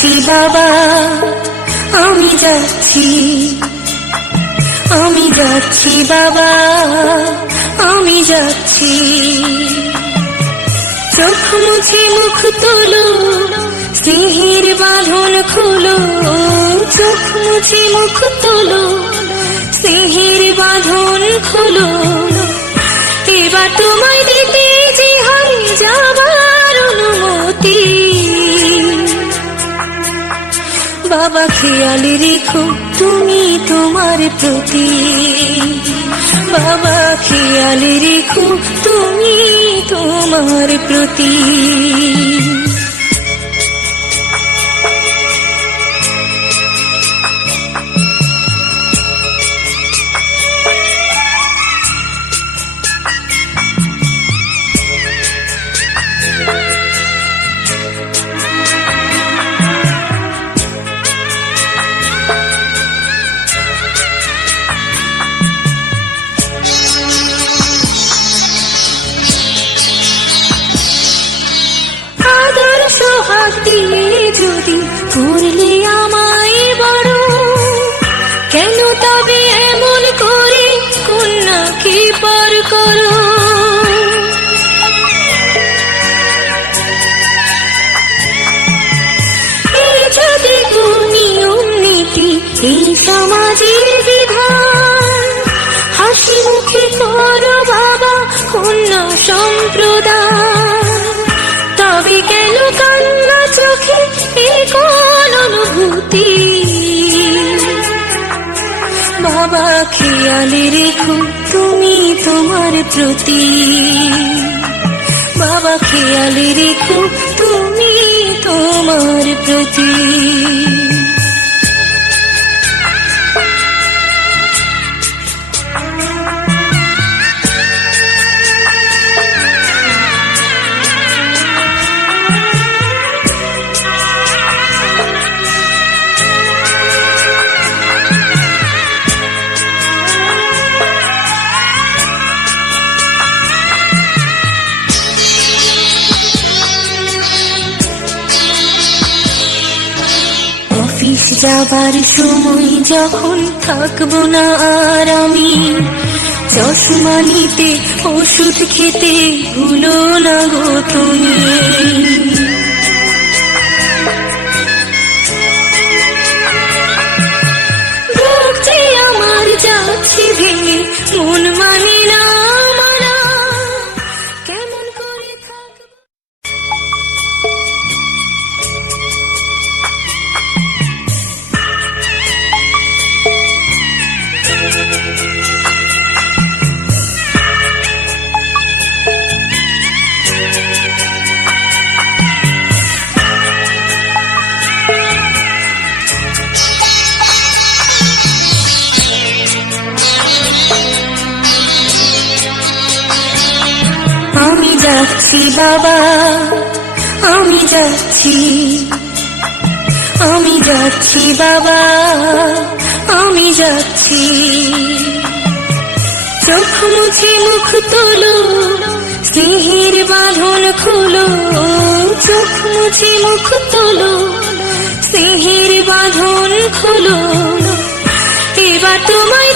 যাচ্ছি বাবা, আমি যাচ্ছি, আমি যাচ্ছি বাবা, আমি যাচ্ছি। চোখ মুছে মুখ তোলো, স্নেহের বাঁধন খোলো। চোখ মুছে মুখ তোলো, স্নেহের বাঁধন খোলো। এবার তোমায় দিতে যে হারে যাবার অনুমতি। বাবা খেয়াল রেখো তুমি তোমার প্রতি, বাবা খেয়াল রেখো তুমি তোমার প্রতি। সোহাগ দিয়ে যদি করলে আমায় বড়, কেন তবে এমন করে কন্যাকে পর করো। এই যদি নিয়ম নীতি, এই সমাজের বিধান, হাসি মুখে করো বাবা কন্যা সম্প্রদায়। তবে কেন কান্না চোখে এ কোন অনুভূতি। বাবা খেয়াল রেখো তুমি তোমার প্রতি, বাবা খেয়াল রেখো তুমি তোমার প্রতি। অফিস যাবার সময় যখন থাকবো না আর আমি, চশমা নিতে ওষুধ খেতে ভুলো না গো তুমি। বুকছে আমার যাচ্ছি ভেঙে, মন মানে না মানা, কেমন করে থাকবো। আমি যাচ্ছি বাবা, আমি যাচ্ছি, আমি যাচ্ছি বাবা, আমি যাচ্ছি। চোখ মুছে মুখ তোলো, স্নেহের বাঁধন খোলো। চোখ মুছে মুখ তোলো, স্নেহের বাঁধন খোলো। এবার তোমায়